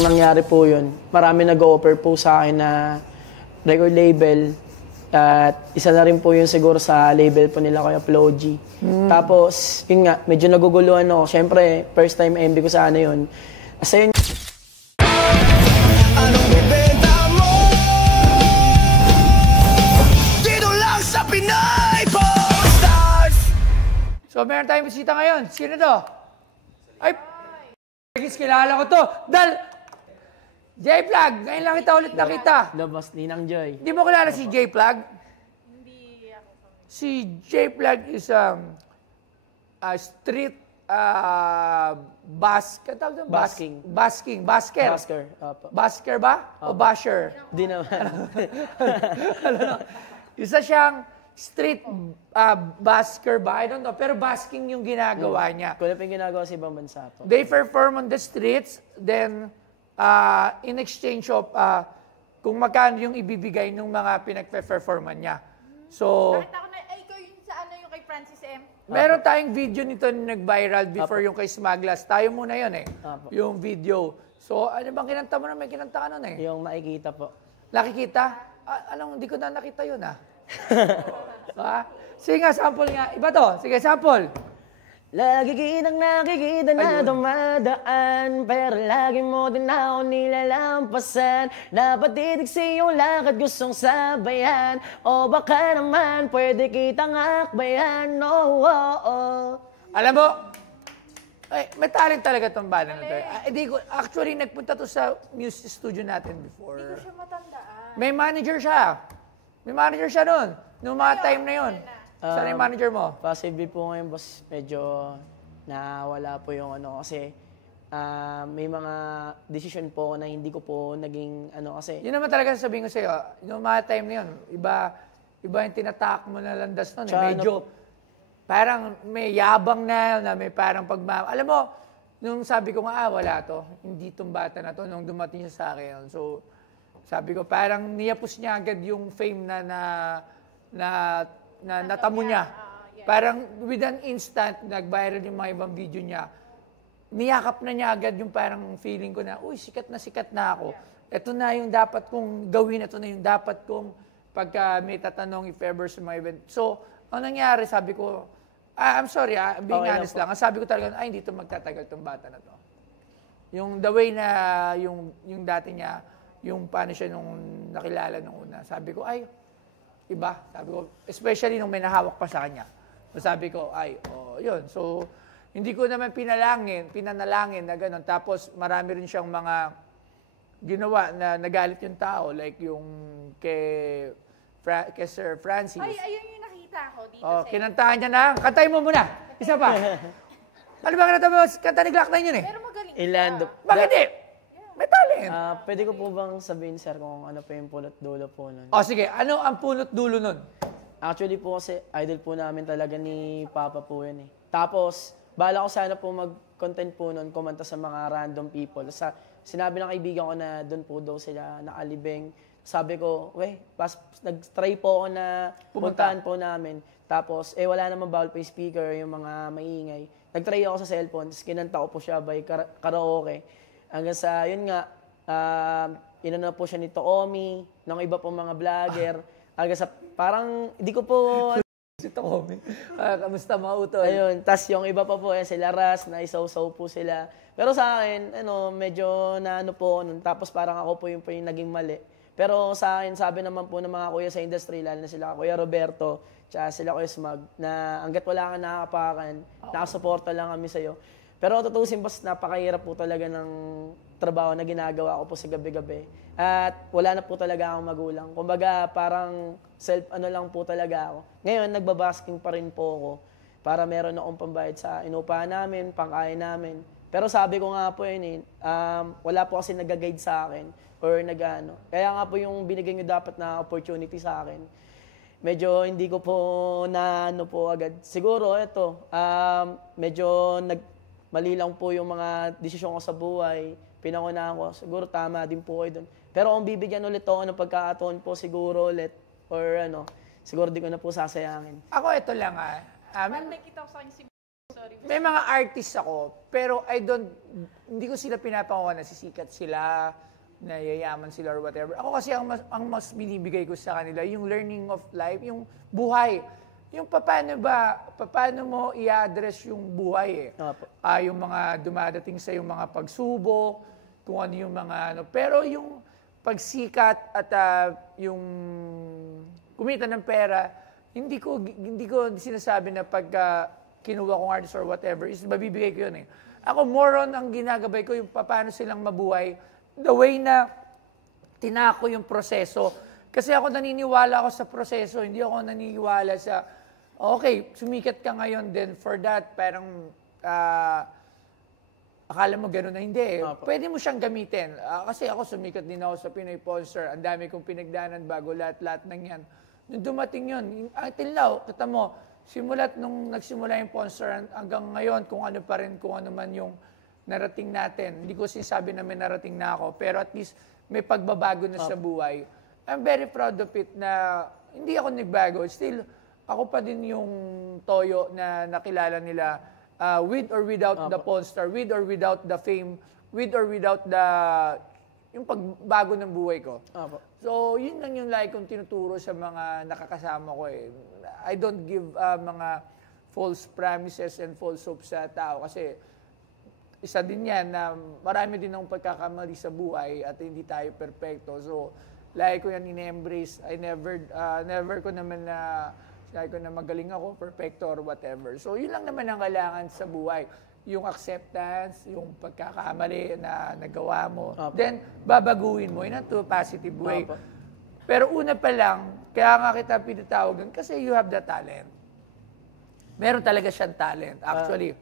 nangyari po yun, marami nag-offer po sa akin na record label. At isa na rin po yun siguro sa label po nila Kuya Flo G. Tapos, yun nga, medyo naguguluhan ako. Siyempre, first time MV ko sana yun. Kasi yun, Anong bibenta mo? Dito lang sa Pinay Stars. So, meron tayong bisita ngayon. Sino to? Ay, kilala ko to. J-Plug, ngayon lang kita ulit nakita. labas Ninang Joy. Di mo kilala si J-Plug? Hindi ako. Si J-Plug is a street basker. Basker ba? O basher? Di naman. Isa siyang street basker ba? I don't know. Pero basking yung ginagawa niya. Kulap yung ginagawa sa ibang bansa po. They perform on the streets, then in exchange of kung magkano yung ibibigay ng mga pinag-performan niya. So, Nakita ko na, ikaw yung sa ano yung kay Francis M. meron tayong video nito na nag-viral before yung kay Smaglas. Tayo muna yun eh. Yung video. So, ano bang kinanta mo na? May kinanta ka nun eh. Yung nakikita po. Nakikita? Anong, hindi ko na nakita yun ah. Sige nga, sample nga. Iba to. Sige, sample. Lagi kitang nakikita na dumadaan, pero lagi mo din ako nilalampasan. Napatitig sa iyong lakad, gustong sabayan, o baka naman pwede kitang akbayan. Oh, oh, oh. Alam mo, may talent talaga itong banda na to. Actually, nagpunta to sa music studio natin before. Hindi ko siya matandaan. May manager siya. May manager siya nun. Noong mga time na yun. Saan yung manager mo? Possibly po ngayon, boss, medyo nawala po yung ano kasi may mga decision po na hindi ko po naging ano kasi. Yun naman talaga sasabihin ko sa'yo. Noong mga time na yun, iba yung tinatak mo na landas nun. Medyo parang may yabang na may parang Alam mo, nung sabi ko nga, wala to. Hindi itong bata na to nung dumating siya sa akin. So, sabi ko, parang niyapos niya agad yung fame na natamo niya. Parang with an instant, nag-viral yung mga ibang video niya. Niyakap na niya agad yung parang feeling ko na, uy, sikat na ako. Ito na yung dapat kong gawin. Ito na yung dapat kong pagka may tatanong if ever sa mga event. So, ang nangyari, sabi ko, I'm sorry, being honest lang. Ang sabi ko talaga, ay, hindi ito magtatagal itong bata na to. Yung the way na yung dati niya, yung paano siya nung nakilala nung una. Sabi ko, ay, iba. Sabi ko, especially nung may nahawak pa sa kanya. Sabi ko, yun. So, hindi ko naman pinanalangin na gano'n. Tapos, marami rin siyang mga ginawa na nagalit yung tao. Like yung kay Sir Francis. Ay, ayun yung nakita ko dito sa kinantahan niya na. Kantahin mo muna. Isa pa. Ano ba kinanta mo? Kanta ni Glock 9 yun eh. Pero magaling Ilando. Bakit di? May talent. Pwede ko po bang sabihin, sir, kung ano pa yung pulot dulo po nun? Sige. Ano ang punot dulo nun? Actually po kasi idol po namin talaga ni Papa po yun eh. Tapos, bala ko sana po mag-content po nun, kumanta sa mga random people. Sinabi ng kaibigan ko na doon po daw sila nakalibing. Sabi ko, nag-try po ako na puntahan po namin. Tapos, wala naman bawal pa yung speaker, yung mga maingay. Nag-try ako sa cellphone, tapos kinanta ko po siya by karaoke. Hanggang sa, yun nga, inano po siya ni Toomi, ng iba pong mga vlogger. Hanggang sa, parang, hindi ko po... Si Toomi. Kamusta mga utol? Ayun, tas yung iba pa po, sila Ras, na isaw-saw po sila. Pero sa akin, medyo naano po nun. Tapos parang ako po yung naging mali. Pero sa akin, sabi naman po ng mga kuya sa industry, lalo na sila Kuya Roberto, tsaka sila Kuya Smag, na hanggat wala kang nakakapakan, nakasuporta lang kami sa'yo. Pero tutusin, boss, napakahirap po talaga ng trabaho na ginagawa ko po sa gabi-gabi. At wala na po talaga akong magulang. Kumbaga, parang lang po talaga ako. Ngayon, nagbabasking pa rin po ako para meron akong pambayad sa inupahan namin, pangkain namin. Pero sabi ko nga po yun wala po kasi nag-guide sa akin or nag-ano. Kaya nga po yung binigay nyo dapat na opportunity sa akin. Medyo hindi ko po po agad. Siguro, medyo mali lang po yung mga desisyon ko sa buhay, pinangunahan ko, siguro tama din po kayo doon. Pero kung bibigyan ulit ako ng pagkakataon po siguro ulit, or siguro di ko na po sasayangin. Ako ito lang Parang nakita ko sa kanya siguro may mga artists ako, pero hindi ko sila pinapangawa na sisikat sila, na yayaman sila or whatever. Ako kasi ang mas binibigay ko sa kanila, yung learning of life, yung buhay. Yung paano mo i-address yung buhay eh. Yung mga dumadating sa yung mga pagsubok, kung ano yung mga pero yung pagsikat at yung kumita ng pera, hindi ko sinasabi na pagka kinuha kong artist or whatever, is mabibigay ko yun eh. Ako, more on ang ginagabay ko yung paano silang mabuhay, the way na tinako yung proseso. Kasi ako naniniwala ako sa proseso, hindi ako naniniwala sa, okay, sumikat ka ngayon, then for that, parang akala mo gano'n na hindi. Pwede mo siyang gamitin. Kasi ako sumikat din ako sa Pinoy Pornstar. Ang dami kong pinagdanan bago lahat-lahat ng yan. Nung dumating yun, until now, kita mo, simulat nung nagsimula yung Pornstar hanggang ngayon, kung ano pa rin, kung ano man yung narating natin. Hindi ko sinasabi na may narating na ako, pero at least may pagbabago na sa buhay. I'm very proud of it na hindi ako nagbago. Still, ako pa din yung toyo na nakilala nila with or without the Pornstar, with or without the fame, with or without yung pagbago ng buhay ko. So, yun lang yung like kong tinuturo sa mga nakakasama ko eh. I don't give mga false promises and false hopes sa tao kasi isa din yan na marami din akong pagkakamali sa buhay at hindi tayo perfecto. So, like ko yan in-embrace. I never ko naman na sinabi ko na magaling ako, perfecto or whatever. So, yun lang naman ang kailangan sa buhay. Yung acceptance, yung pagkakamali na nagawa mo. Then, babaguhin mo in a positive way. Pero una pa lang, kaya nga kita pinatawagan kasi you have the talent. Meron talaga siyang talent, actually.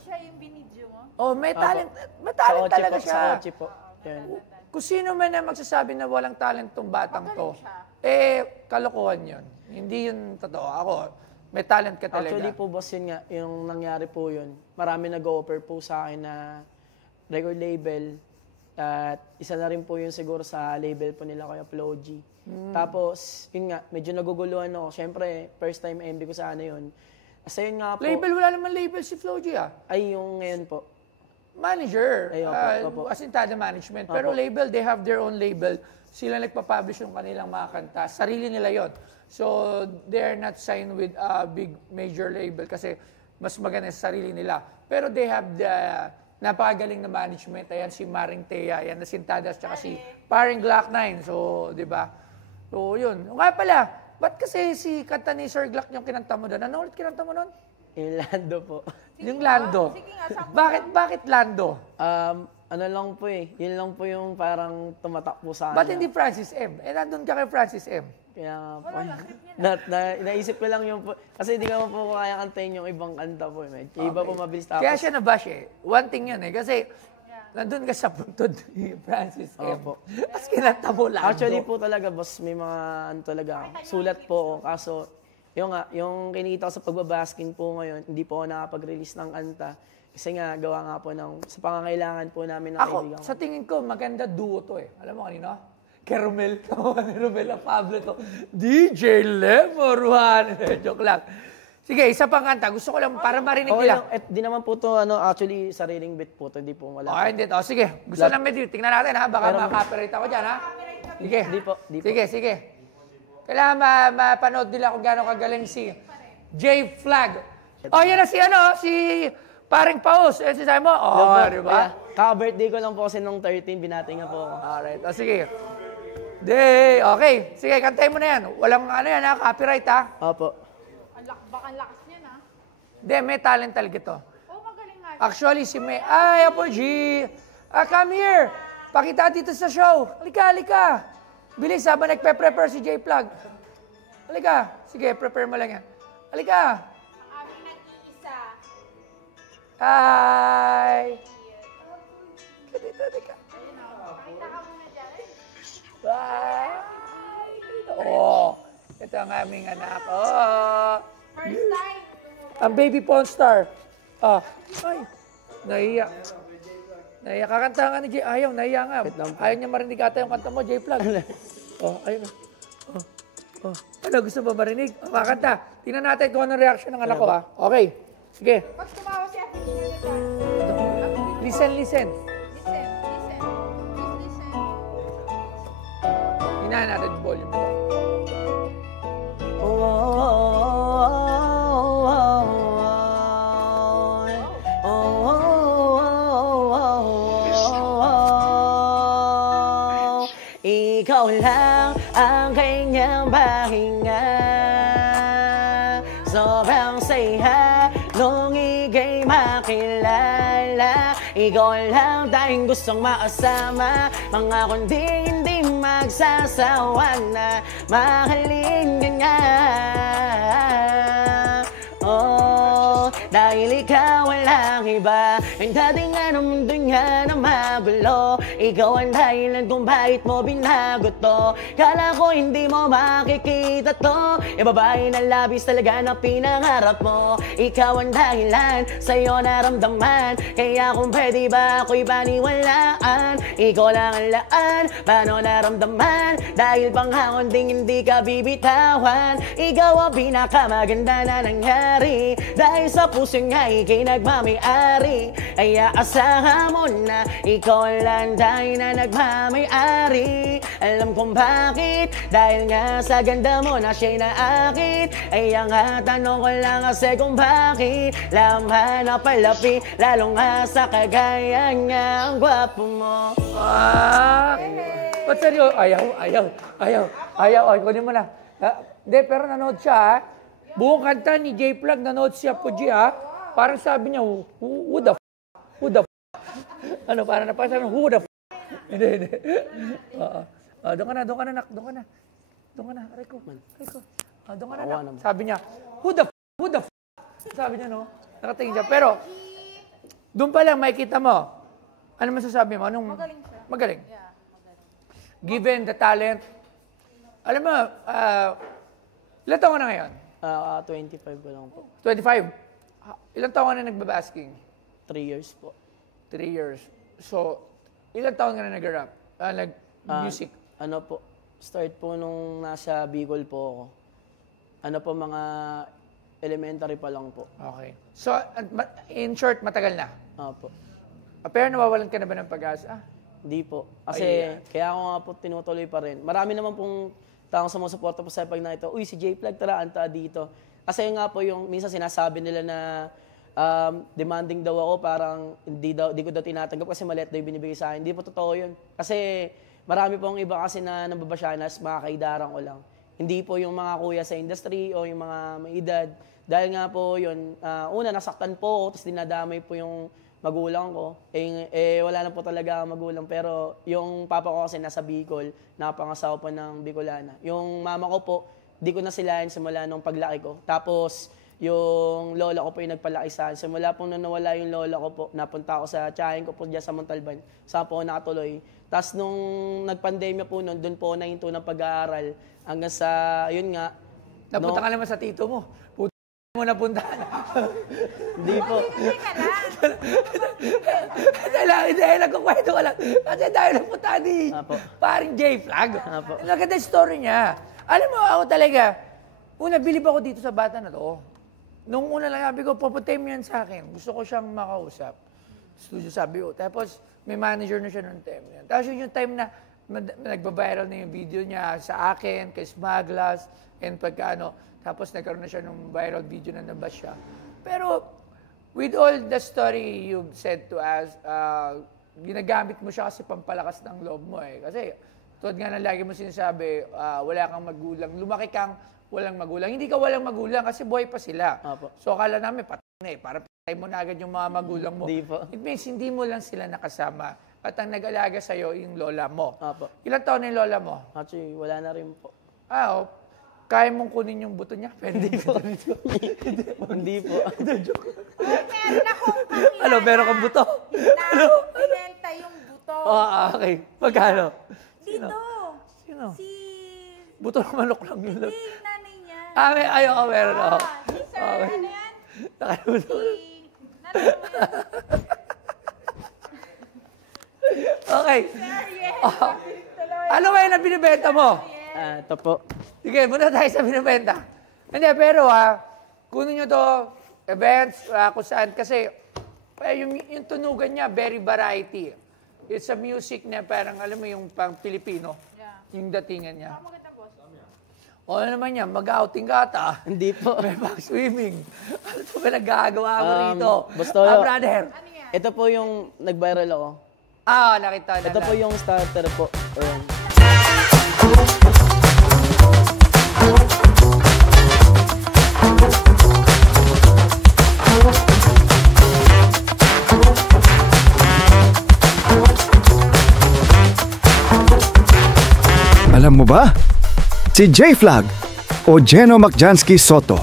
Siya yung binidyo mo? Oh, may talent. May talent talaga siya. Sa Ochi po. Kung sino man na magsasabi na walang talent tong batang to, kalokohan yun. Hindi yun totoo. Ako, may talent ka talaga. Actually po, boss, yun nga, yung nangyari po yun. Marami nag-offer po sa akin na record label. At isa na rin po yun siguro sa label po nila kaya Flo G. Tapos, yun nga, medyo naguguluhan ako. Siyempre, first time MB ko sana yun. Kasi yun nga po. Label? Wala naman label si Flo G Ay, yung ngayon po. Manager. Ay, opo. Asintada management. Pero label, they have their own label. Sila nagpapublish yung kanilang mga kanta. Sarili nila yon. So, they're not signed with a big major label kasi mas maganda sa sarili nila. Pero they have the napakagaling na management. Ayan si Maring Thea, ayan na Sintadas, tsaka si Paring Glock 9. So, di ba? So, yun. Nga pala, ba't kasi si kanta ni Sir Glock yung kinanta mo doon? Ano ulit kinanta mo doon? Yung Lando po. Yung Lando. Sige nga, Bakit Lando? Ano lang po eh. Yun lang po yung parang tumatakbo sa akin. Ba't hindi Francis M? Nandun ka kay Francis M. Kaya nga po. Naisip ko lang yung po. Kasi hindi ka po kaya kantayin yung ibang kanta po. Medyo iba po mabilis tapos. Kaya siya nabash eh. One thing yun eh. Kasi nandun ka sa puntod ni Francis M. Opo. Tapos kinanta mo Lando. Actually po talaga, boss, may mga ano talaga. Sulat po. Kaso, yung kinikita ko sa pagbabasking po ngayon, hindi po ako nakapag-release ng kanta. Kasi nga, gawa nga po sa pangangailangan po namin ng kaibigan ko. Sa tingin ko, maganda duo to eh. Alam mo kanino? Kay Romel. Romel Pablo to. DJ Lemor Juan. Joke lang. Sige, isa pang kanta. Gusto ko lang para marinig nila. Di naman po to, actually, sariling beat po to. Hindi po wala. Okay, hindi. Sige. Gusto lang medyo. Tingnan natin ha. Baka maka-copyright ako dyan ha. Sige. Di po. Sige. Kailangan mapanood nila kung gaano kagaling si J Flag. Yan na si Paring Paus. Si sabi mo. Di ba? Kaka-birthday ko lang po kasi nung 13, binati nga po ako. Alright. Sige. Okay. Sige, kantayin mo na yan. Walang yan ha. Copyright ha. Opo. Baka ang lakas niya na. May talent talaga to. Magaling nga. Actually, si May. Ay, Apo G. Come here. Pakita dito sa show. Halika. Bilis habang nagpe-prepare si J Plug. Halika. Sige, prepare mo lang yan. Halika. Aming nag-iisa. Hi. Dito, halika. Pakita ka muna dyan. Bye. Ito ang aming anak. First time. Ang baby pornstar. Ay. Nahiya. Kakanta nga ni Jay. Ayaw, nahiya nga. Ayaw niya marinig ata yung kanta mo, J Plug. Ayun na. Ano, gusto mo marinig? Kakanta. Tingnan natin kung anong reaction ng anak ko, ha? Okay. Sige. Pag tumawag Listen. Listen. Please listen. Hinahan natin yung volume ito. Ikaw lang ang kanyang pahinga. Sobrang saya nung ika'y makilala. Ikaw lang tayong gustong makasama. Mga kundi hindi magsasawa na mahalin ka nga. Oh, dahil ikaw walang iba. Ang dating nga ng mundo niya na magulo. Ikaw ang dahilan kung bakit mo binago to. Kala ko hindi mo makikita to. Babae na labis talaga na pinangarap mo. Ikaw ang dahilan, sa'yo naramdaman. Kaya kung pwede ba ako'y paniwalaan. Ikaw lang ang laan, paano naramdaman. Dahil panghangon ding hindi ka bibitawan. Ikaw ang pinakamaganda na nangyari. Dahil sa puso nga ika'y nagmamayari. Kaya asahan mo na ikaw lang dahil na nagmamayari. Alam kong bakit, dahil nga sa ganda mo na siya'y naakit. Kaya nga tanong ko lang kasi kung bakit laman na palapi, lalo nga sa kagaya nga ang gwapo mo. Ba't seryo? Ayaw. Ay, kunin mo na. Hindi, pero nanood siya, ha? Buong kanta ni J-Plug, nanood siya po, G, ha? Parang sabi niya, who the f***? Who the f***? Ano, parang napasa na, who the f***? Hindi. Doon ka na, nak. Doon ka na, aray ko. Doon ka na, nak. Sabi niya, who the f***? Sabi niya, no? Nakatingin siya. Pero, doon pa lang makikita mo. Ano masasabi mo? Magaling siya. Magaling. Yeah, magaling. Given the talent, alam mo, ilan taon ka na ngayon? 25 ko lang po. 25. Ilan taon ka na nagbabasking? 3 years po. 3 years. So, ilan taon ka na nag-rap? Nag-music? Ano po, start po nung nasa Bicol po ako. Ano po, mga elementary pa lang po. Okay. So, in short, matagal na? Opo. Pero nawawalan ka na ba ng pag-asa? Hindi po. Kasi kaya ako nga po tinutuloy pa rin. Marami naman pong taong sumusuporta po sa pag na ito. Uy, si J-Plug, tara, anta dito. Kasi nga po yung minsan sinasabi nila na demanding daw ako, parang di ko daw tinatanggap kasi maliit daw yung binibigay sa akin. Hindi po totoo yun. Kasi marami pong iba kasi na nababasyanas, mga kaidaran ko lang. Hindi po yung mga kuya sa industry o yung mga may edad. Dahil nga po yun, una, nasaktan po ako, tapos dinadamay po yung magulang ko. Wala na po talaga magulang. Pero yung papa ko kasi nasa Bicol, napangasawa po ng Bicolana. Yung mama ko po, di ko na silayan simula nung paglaki ko. Tapos, yung lola ko po yung nagpalaki sa akin. Simula po nung nawala yung lola ko po, napunta ako sa tiyahin ko po dyan sa Montalban. Saan po ako nakatuloy. Tapos nung nagpandemya po nun, doon po nahinto ng pag-aaral. Hanggang sa, yun nga. Napunta ka naman sa tito mo. Puta mo napunta. Hindi po. Hindi, nagkukwento ka lang. Kasi dahil napunta ni paring J-Plug. Maganda yung story niya. Alam mo, ako talaga, una, bilib ako dito sa bata na to. Nung una lang, sabi ko, papuntay mo yan sa akin. Gusto ko siyang makausap. Studio sabi ko. Tapos, may manager na siya noong time na yan. Tapos yun yung time na nagbabiral na yung video niya sa akin, kay Smaglas, and pagkano. Tapos nagkaroon na siya ng viral video na nabas siya. Pero, with all the story you've said to us, ginagamit mo siya kasi pampalakas ng loob mo eh. Kasi, tulad nga na lagi mo sinasabi, wala kang magulang. Lumaki kang walang magulang. Hindi ka walang magulang kasi buhay pa sila. Apo. So, akala namin, patay na eh. Para patay mo na agad yung mga magulang mo. Hindi po. It means, hindi mo lang sila nakasama. At ang nag-alaga sa'yo, yung lola mo. Apo. Ilang taon na yung lola mo? Actually, wala na rin po. Kaya mong kunin yung buto niya? Hindi po. Hindi po. Meron akong kakilala. Ano, meron kang buto? Na binenta yung buto. Okay. Magkano? Dito. Sino? Si... Buto ng manok lang yun. Hindi, yung nanay niya. Ayaw, meron ako. Si Sir, ano yan? Nakalimutan. Nanay mo yan. Okay. Sir, yes. Ano ngayon ang binibenta mo? Ito po. Sige, muna tayo sa binibenta. Hindi, pero kunin nyo to, events, kung saan. Kasi yung tunugan niya, very variety. It's a music na parang, alam mo, yung pang Pilipino. Yung datingan niya. O ano naman yan, mag-outing ka ata. Hindi po. May pag-swimming. Ano ito ba nagagawa mo rito? Basta, brother. ito po yung nag-viral ako. Nakita na Ito po yung starter po. Ayan. Alam mo ba? Si J-Flag o Geno Macjansky Soto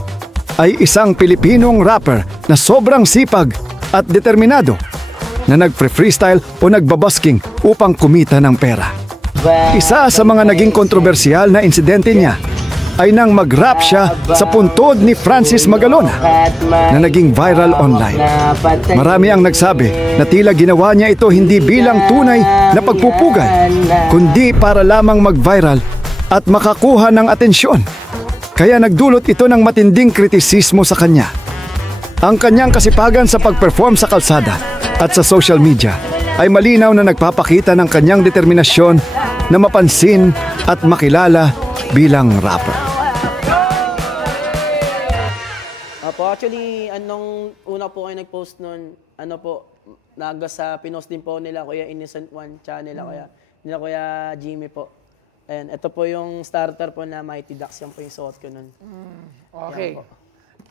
ay isang Pilipinong rapper na sobrang sipag at determinado na nagfre-freestyle o nagbabasking upang kumita ng pera. Isa sa mga naging kontrobersyal na insidente niya ay nang mag-rap siya sa puntod ni Francis Magalona na naging viral online. Marami ang nagsabi na tila ginawa niya ito hindi bilang tunay na pagpupugay, kundi para lamang mag-viral at makakuha ng atensyon. Kaya nagdulot ito ng matinding kritisismo sa kanya. Ang kanyang kasipagan sa pag-perform sa kalsada at sa social media ay malinaw na nagpapakita ng kanyang determinasyon na mapansin at makilala bilang rapper. Actually, anong una po kayo nag-post nun, sa pinost din po nila Kuya Innocent One, tsaka nila Kuya Jimmy po. And ito po yung starter po na Mighty Ducks, yan po yung suot ko nun. Okay.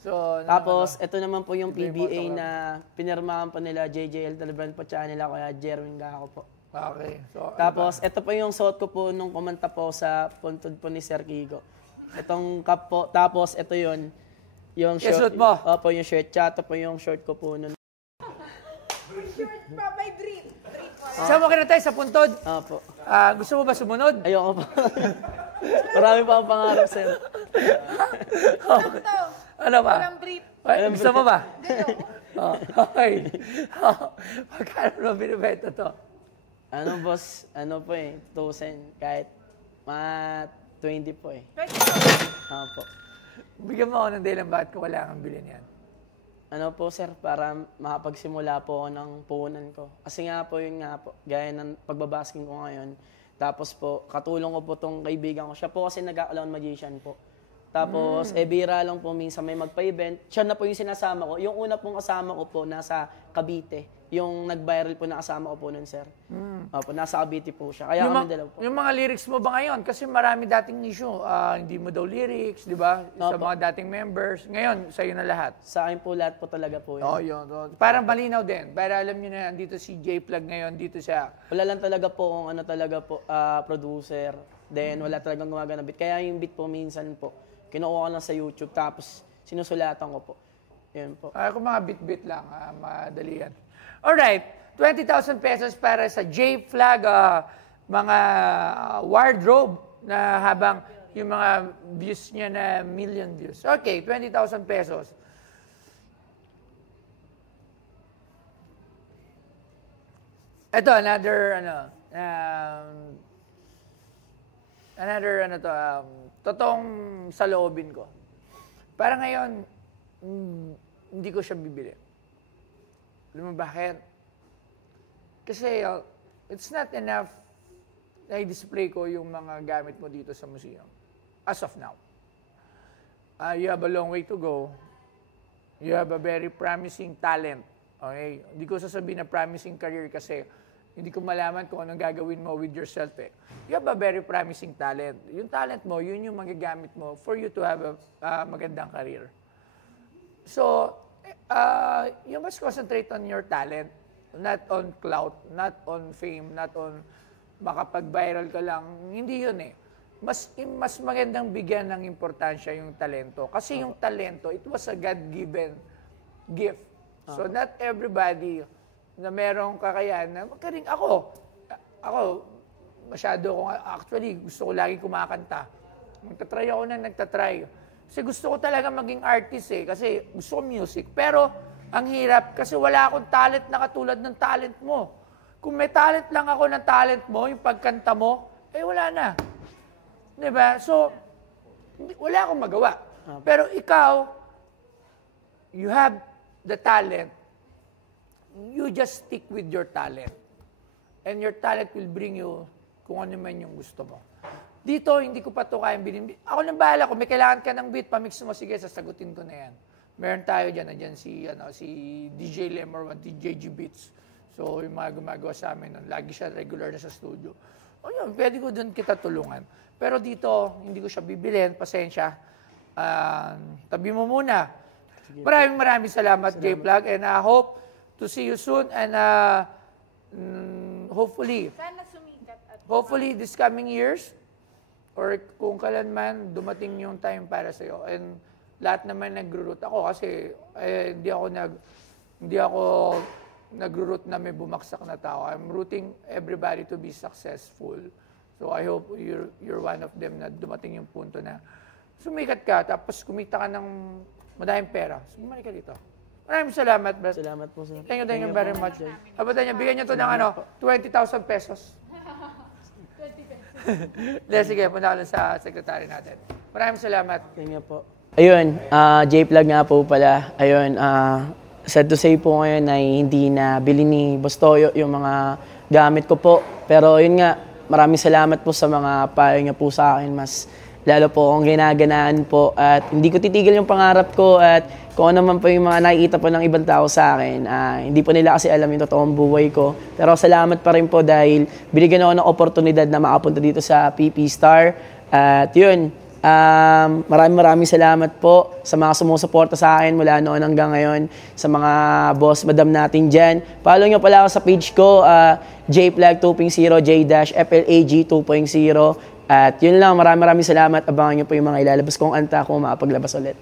So, Tapos, ito naman po yung PBA na pinirmahan po nila JJL Talibran po, tsaka nila Kuya Jerwin Gaco po. Okay. So, Tapos, ito po yung suot ko po nung kumanta po sa puntod po ni Sir Kigo. Itong cup po. Tapos, ito yun. Yung suot mo? Opo, yung shirt. Tsaka ito po yung short ko po nun. Shirt pa, may brief. Sama ka na tayo sa puntod. Opo. Gusto mo ba sumunod? Ayoko po. Marami pa akong pangarap, sir. Ano ba? Walang brief. Gusto mo ba? Okay. Magkano na binibenta to? Boss? Ano po 2,000. Kahit mga 20 po eh. Opo. Bigyan mo ako ng dahilan bakit ko wala kang bilhin yan. Sir, para makapagsimula po ako ng puhunan ko. Kasi nga po, gaya ng pagbabasking ko ngayon. Tapos po, katulong ko po tong kaibigan ko. Siya po kasi nag-clown magician po. Tapos, bira lang po minsan may magpa-event. Siya na po yung sinasama ko. Yung una pong kasama ko po, nasa Cavite. Yung nag-viral po na kasama ko po nun, sir. Opo, nasa Cavite po siya. Kaya kami dalaw po. Yung mga lyrics mo ba ngayon? Kasi marami dating issue. Hindi mo daw lyrics, di ba? Sa mga dating members. Ngayon, sa'yo na lahat. Sa akin po lahat po talaga po yun. Yun. Parang malinaw din. Para alam nyo na, andito si J-Plug ngayon, dito siya. Wala lang talaga po kung producer. Then, wala talagang gumagana beat. Kaya yung beat po minsan po, kinukuha ko lang sa YouTube, tapos sinusulatan ko po. Yun po. Kung mga bit-bit lang, madali yan. Alright, 20,000 pesos para sa J-Flag, mga wardrobe na habang yung mga views niya na million views. Okay, 20,000 pesos. Ito, totoong saloobin ko. Para ngayon, hindi ko siya bibili. Alam mo bakit? Kasi it's not enough na i-display ko yung mga gamit mo dito sa museum. As of now. You have a long way to go. You have a very promising talent. Okay? Hindi ko sasabihin na promising career kasi hindi ko malaman kung anong gagawin mo with yourself eh. You have a very promising talent. Yung talent mo, yun yung magagamit mo for you to have a magandang career. So, you must concentrate on your talent, not on clout, not on fame, not on makapag-viral ka lang. Hindi yun eh. Mas magandang bigyan ng importansya yung talento. Kasi yung talento, it was a God-given gift. So, not everybody na merong kakayahan, magkaring ako, masyado ko, actually, gusto ko lagi kumakanta. Nagtatry. Kasi gusto ko talaga maging artist eh, kasi gusto ko music. Pero, ang hirap, kasi wala akong talent na katulad ng talent mo. Kung may talent lang ako ng talent mo, yung pagkanta mo, wala na. Diba? So, wala akong magawa. Pero ikaw, you have the talent you just stick with your talent. And your talent will bring you kung ano man yung gusto mo. Dito, hindi ko pa ito kayang bilhin. Ako nang bahala, kung may kailangan ka ng beat, pamix mo, sige, sasagutin ko na yan. Meron tayo dyan, nandiyan si DJ Lemor, DJ G Beats. So, yung mga gumagawa sa amin, lagi siya regular na sa studio. O yun, pwede ko doon kita tulungan. Pero dito, hindi ko siya bibilhin, pasensya. Tabi mo muna. Maraming salamat, J-Plug, and I hope to see you soon, and hopefully, Sana sumikat at hopefully this coming years, or kung kailan man, dumating yung time para sa'yo. And lahat naman nagro-root ako kasi hindi ako nagro-root na may bumaksak na tao. I'm rooting everybody to be successful. So I hope you're one of them na dumating yung punto na sumikat ka, tapos kumita ka ng madaming pera. Sumali ka dito. Maraming salamat, Brad. Salamat po, sir. Thank you very much. Abatan niya, bigyan niyo to ng 20,000 pesos. Sige, punta ka sa secretary natin. Maraming salamat. Kanya po. Ayun, J-Plug nga po pala. Ayun, sad to say po ngayon ay hindi na bili ni Boss Toyo yung mga gamit ko po. Pero yun nga, maraming salamat po sa mga payo niya po sa akin. Mas lalo po akong ginaganaan po at hindi ko titigil yung pangarap ko at kung ano naman po yung mga nakikita po ng ibang tao sa akin, hindi po nila kasi alam yung totoong buhay ko. Pero salamat pa rin po dahil binigyan ako ng oportunidad na makapunta dito sa PP Star. At yun, maraming salamat po sa mga sumusuporta sa akin mula noon hanggang ngayon, sa mga boss, madam natin dyan. Follow nyo pala ako sa page ko, JFlag 2.0, J-FLAG 2.0. At yun lang, maraming salamat. Abangan nyo po yung mga ilalabas kong anta kung makapaglabas ulit.